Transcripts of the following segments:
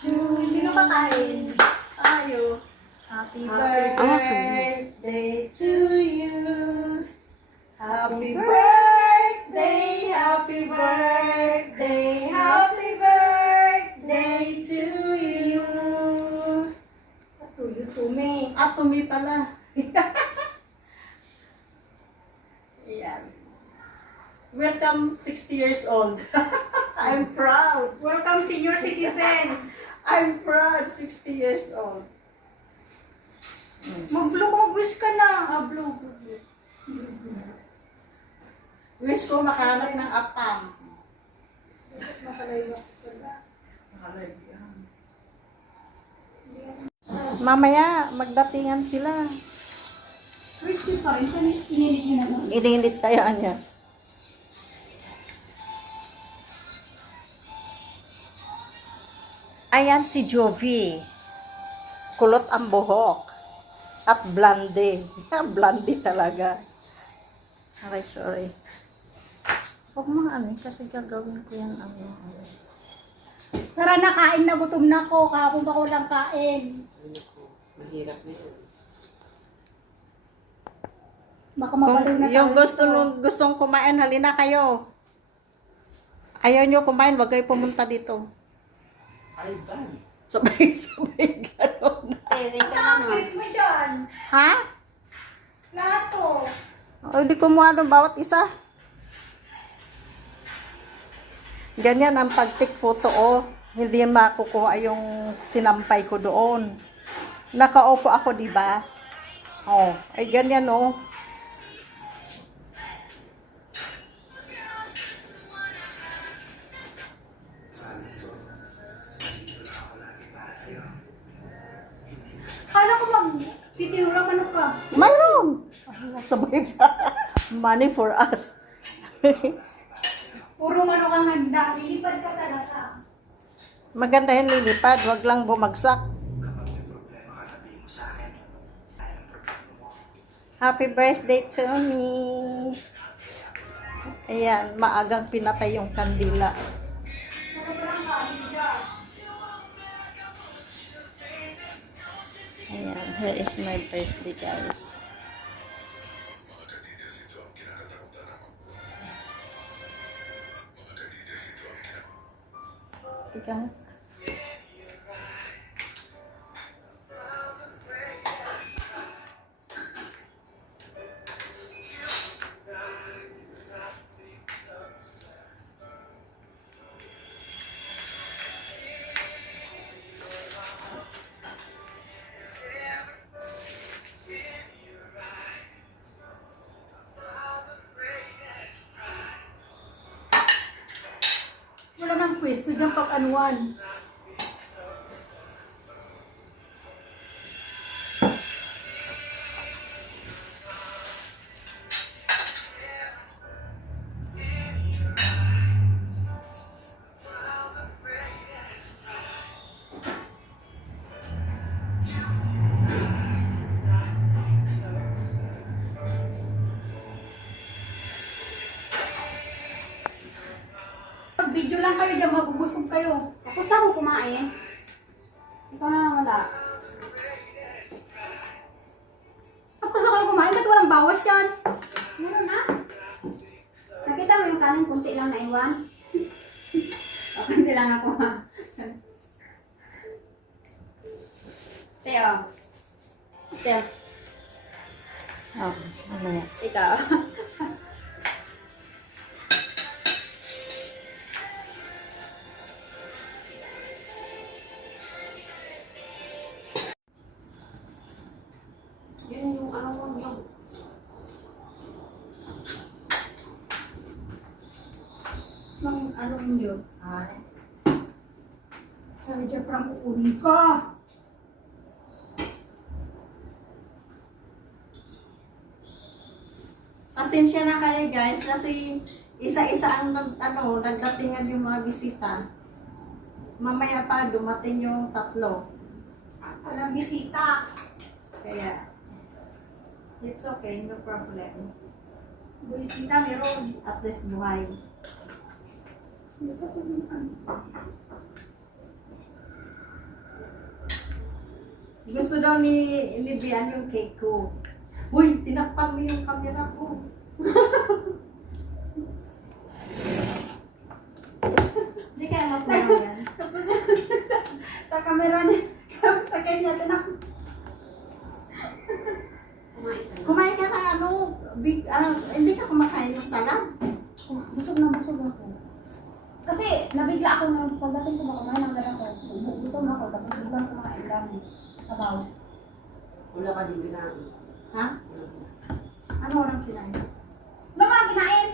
to you. Sino kakain? Ayo. Happy birthday. to you. Happy birthday, happy birthday, happy birthday to you. Tuyo, tume. Ah, tumi pala. Yan. Welcome 60 years old. I'm proud. Welcome senior citizen. I'm proud 60 years old. Mag-blue mag-wish ka na. Ah, blue, blue. Wish ko makahanap ng apam. Mamaya, magdatingan sila. Crispy pa rin. Ininit kaya niya. Ayan si Jovi. Kulot ang buhok. At blonde. blonde talaga. Aray, sorry. Huwag mo ano kasi gagawin ko yan ano. Tara na, kain na. Gutom na ko. Kahapon pa ko lang kain. Mahirap na yun. Baka mabaliw na yung gusto nung gustong kumain, halina kayo. Ayaw nyo kumain, wag kayo pumunta dito. Ay, ba? Sabay-sabay gano'n. Saan ang plate mo dyan? Ha? Plato. O, di kumuha ng bawat isa. Ganyan ang pag-take photo, oh. Hindi makukuha yung sinampay ko doon. Nakaupo ako, di ba? Oh, ay ganyan, oh. Mag titinurang manok ka. Mayroon! Ay, Sabay pa. Money for us. Puro manok ang handa. Lilipad ka talaga. Maganda yan lilipad, wag lang bumagsak. Happy birthday to me. Ayan, maagang pinatay yung kandila. Here is my birthday guys. Tika. Wala nang pwesto dyan pag anuan. Lang kayo dyan, mabubusog kayo. Tapos na ako kumain. Ikaw na lang wala. Tapos na kayo kumain, ba't walang bawas yan? Meron na. Nakita mo yung kanin, kunti lang na iwan. o, kunti lang ako ha. Teo. Teo, Oh, ano yan? ikaw. ano yun? Ay. Sabi dyan, parang kukunin ka. Pasensya na kayo guys kasi isa-isa ang nag, ano, nagdatingan yung mga bisita. Mamaya pa dumating yung tatlo. Walang bisita. Kaya it's okay, no problem. Bisita meron. At least buhay. Hindi pa ito yung ano. Gusto daw ni ni Bian yung cake ko. Uy, tinakpan mo yung camera ko. Hindi kaya mapunaw yan. Tapos, sa camera niya, sa, sa kanya, tinak. Kumain ka na. ano, big, ah, hindi ka kumakain ng salad. Oh, busog na busog ako. Kasi nabigla ako nung pagdating ko na kumain ng dala ko. Gutom ako tapos biglang kumain kami. Sabaw. Wala ka din kinain. Ha? Wala. Ano orang kinain? Nung mga kinain,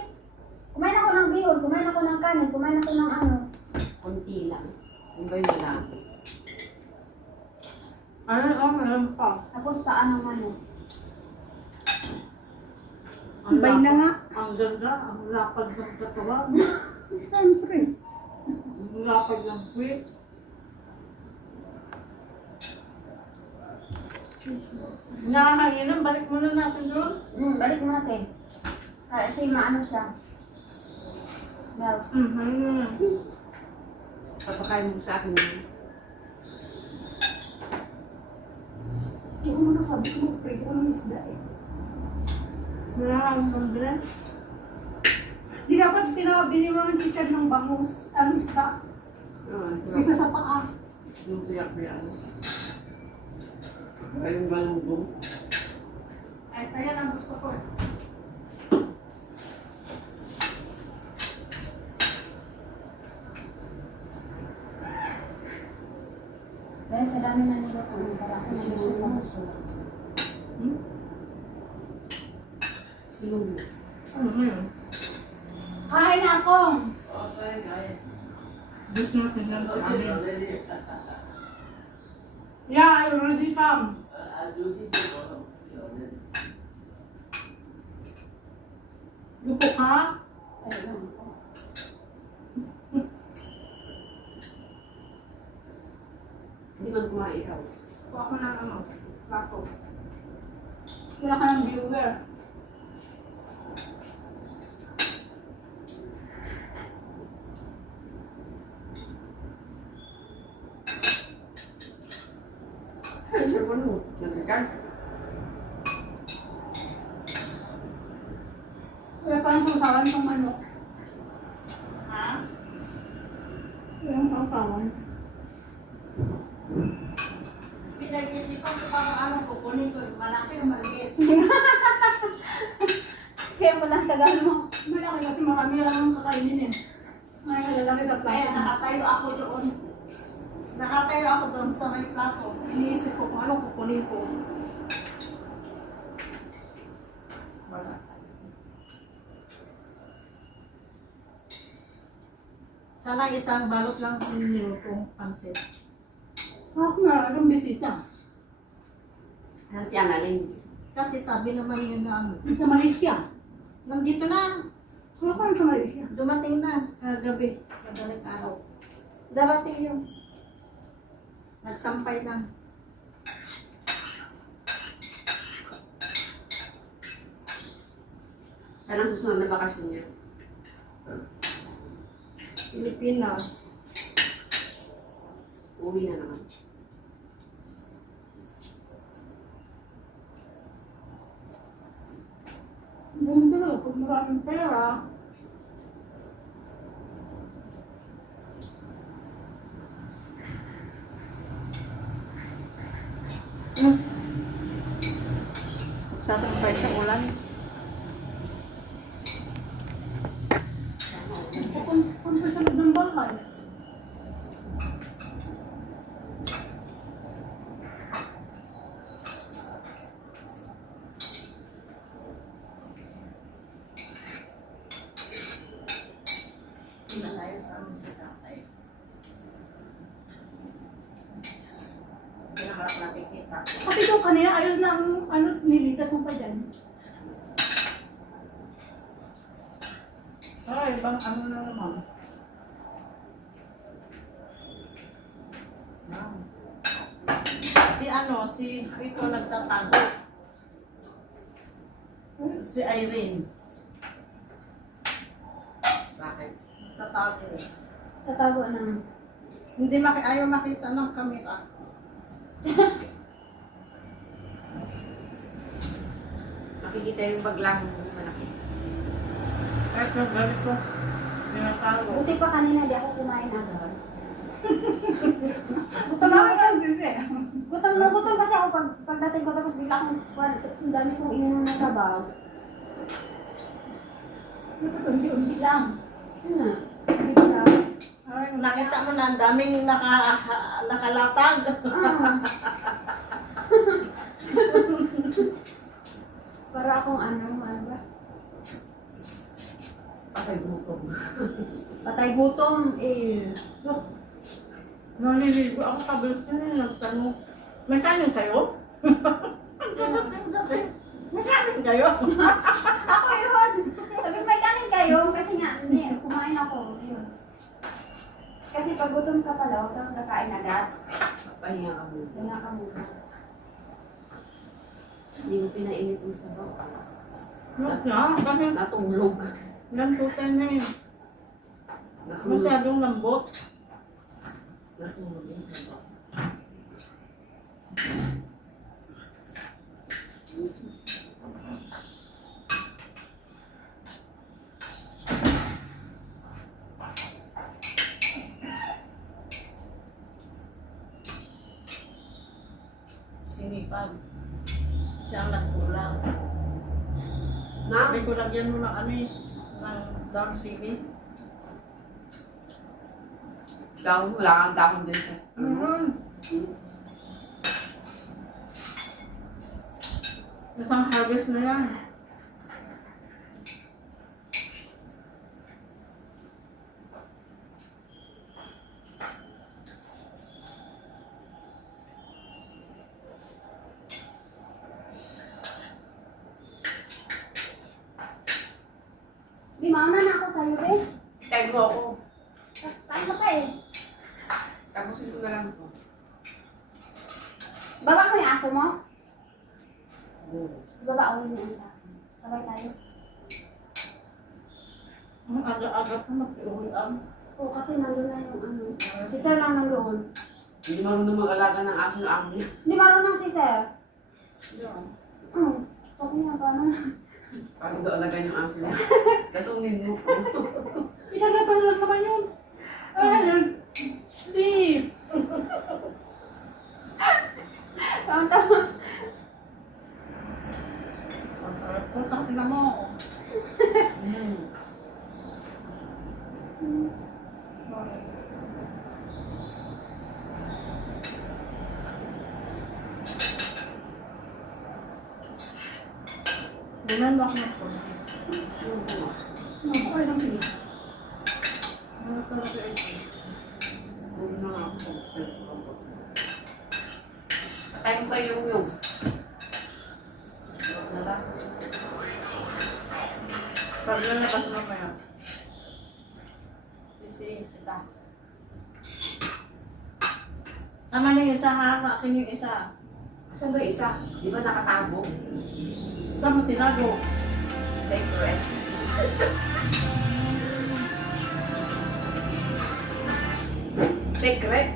kumain ako ng bihon, kumain ako ng kanin, kumain ako ng ano. Kunti lang. Yung ba yung wala? Ano, oh, meron pa. Tapos paano ano. Ang Bay na nga. Ang ganda, ang lapad ng katawan. Siyempre. Lapad ng puwit. Nakakahinan, balik muna natin doon. Hmm, balik natin. Kasi maano siya. Milk. Mhm. Papakain mo sa akin yun. Yung muna sabi ko, pray ko ng isda eh. Wala kang pambili. Di dapat pinabili mo ng chichar ng bangus, ang isda, Oo, isa sa paa. Yung tuyak ko yan. Ayun ba ng boom? Ay, saya ang gusto ko. Dahil sa dami na nila ko, para ako nabusog na busog. Sinong Mhm. Kain na ako! Gusto natin lang sa amin. Yeah, I already come. Gupo ka? Hindi man kumain ikaw. Kuha ko ng ano, plato. Wala ka ng viewer. Ay, sir ko nagka-charge. Wala pa ng sausawan ng manok. Ha? Wala ng sausawan. Pinag-isipan ko parang ano, kukunin ko. Malaki o maliit. Kaya mo lang tagal mo. Malaki kasi marami ka naman kakainin eh. Ngayon lalaki sa Kaya plato. nakatayo ako doon. Nakatayo ako doon sa may plato. Iniisip ko kung anong kukunin ko. Wala. Sana isang balot lang ninyo kung pansit. Ako nga, anong bisita? Ano si Annalyn? Kasi sabi naman yun na ano, Sa Malaysia. nandito na, ka sa Malaysia? dumating na kagabi, madaling araw. Darating yung nagsampay lang. Saan ang susunod na bakasyon niya? Pilipinas. Uwi na naman. Talaga, pag maraming pera, Hmm. Sasampay sa ulan. pupunta sa loob ng bahay. Pinalaya sa amin si tatay. Pinaharap natin kita. Kasi kung kanina ayos na ang ano, nilitat mo pa dyan. Ay, ibang ano na naman. Si ano, si Rito nagtatago. Si Irene. Bakit? Nagtatago. Tatago ng... Hindi maki ayaw makita ng kamera. Makikita yung baglang malaki. Kahit yung ganito, tinatago. Buti pa kanina di ako kumain agad. Gutom ako sisi. Gutom na gutom kasi ako pag, pagdating ko tapos bigla akong kwan, tapos ang dami kong ininom na sabaw. Unti-unti lang. Yun na. Bigla. Ay, nakita mo na, ang daming naka, nakalatag. Ah. Para akong ano, ano ba? Patay gutom. Patay gutom eh. Look, Naliligo ako kabilis na nagtanong. May kanin kayo? May kanin kayo? ako yun! Sabi may kanin kayo? Kasi nga, hindi, kumain ako. Yun. Kasi pag gutom ka pala, huwag kang kakain agad. Pahinga ka muna. Kaya ka muna. Hindi mo pinainit yung sabaw. Huwag na, kasi Natulog. lantutan na yun. Natulog. Masyadong lambot. Natulog yung sabaw. Sinipag. Siya ang nagkulang. Na? Sabi ko lagyan mo ng ano eh, ng down sili. Dahon, wala kang dahon dyan sa... ano? Mm. Isang harvest na yan. Di, mauna na ako sa'yo, be. Kain mo ako. Kain ka pa eh. Tapos ito na lang ko. Baba ko yung aso mo. Siguro. Baba ako yung isa. Sabay tayo. Ang aga-aga pa mag-iulam. Oo, kasi nandun na yung ano. Si Sir lang nandoon. Hindi marunong mag-alaga ng aso na amo niya. Hindi marunong si Sir. Yan. Hmm. Sabi niya, paano? Paano daw alagaan yung aso niya? Lasunin mo po. Pinaglaban lang naman yun. Ay, sleep. Tama-tama. Putang ina mo. Hmm. Bulan ba ako ng konti? Yung po. Okay lang din. Ano talaga ito? Huwag na nga ako. Patay mo kayo yung yung. Na lang. Pag lalabas mo kaya. Sisi, kita. Tama na yung isa ha, akin yung isa. Asan ba yung isa? Di ba nakatago? Saan mo tinago? Secret. Secret?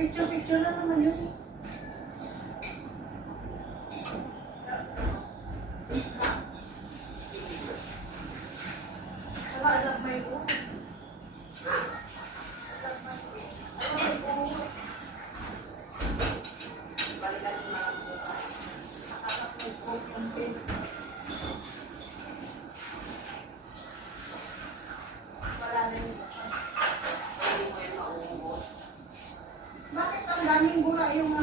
Picture-picture na naman yun. Wala, alam mo yun. Bakit ang daming bura yung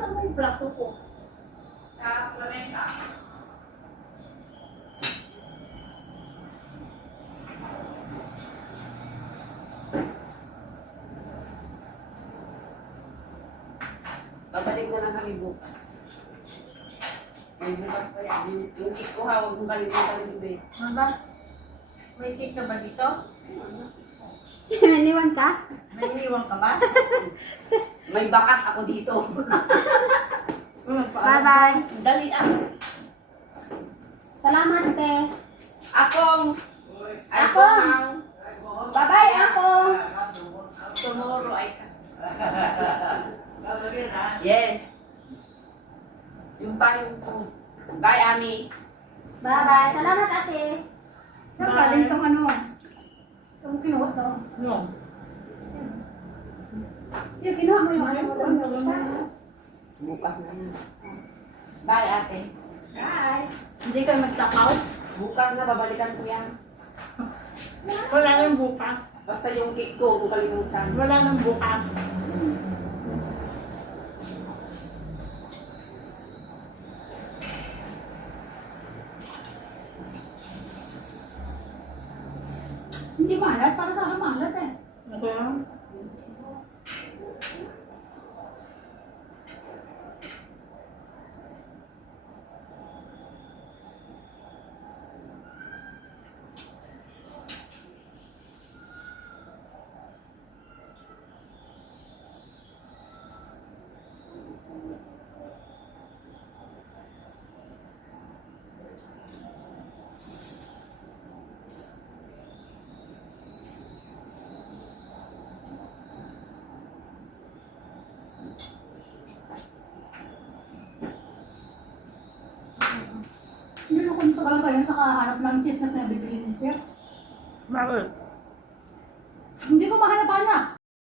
Eh, asan mo yung plato ko? Sa lamesa. Babalik na lang kami bukas. May bukas pa yan. Yung, yung cake ko ha, huwag mong kalimutan yung bed. Manda, may cake ka ba dito? Iniwan ka? May iniwan ka ba? May bakas ako dito. Bye-bye. Dali ah. Salamat, te. Akong. Akong. Bye-bye, ako. tomorrow ay Yes. Yung payong ko. Bye, Ami. Bye-bye. Salamat, ate. Saan galing tong ano? Itong kinuha to. No. Yung kinuha mo yung ano mo lang. Bukas na yan. Bye, ate. Bye. Hindi ka magtakaw? Bukas na, babalikan ko yan. Wala nang bukas. Basta yung cake ko, kung kalimutan. Wala nang bukas. Hindi malat, para sa akin malat eh. Ano yan? Hindi na kung tagal kayo nakahanap ng cheese na pinabibili ni Sir. Bakit?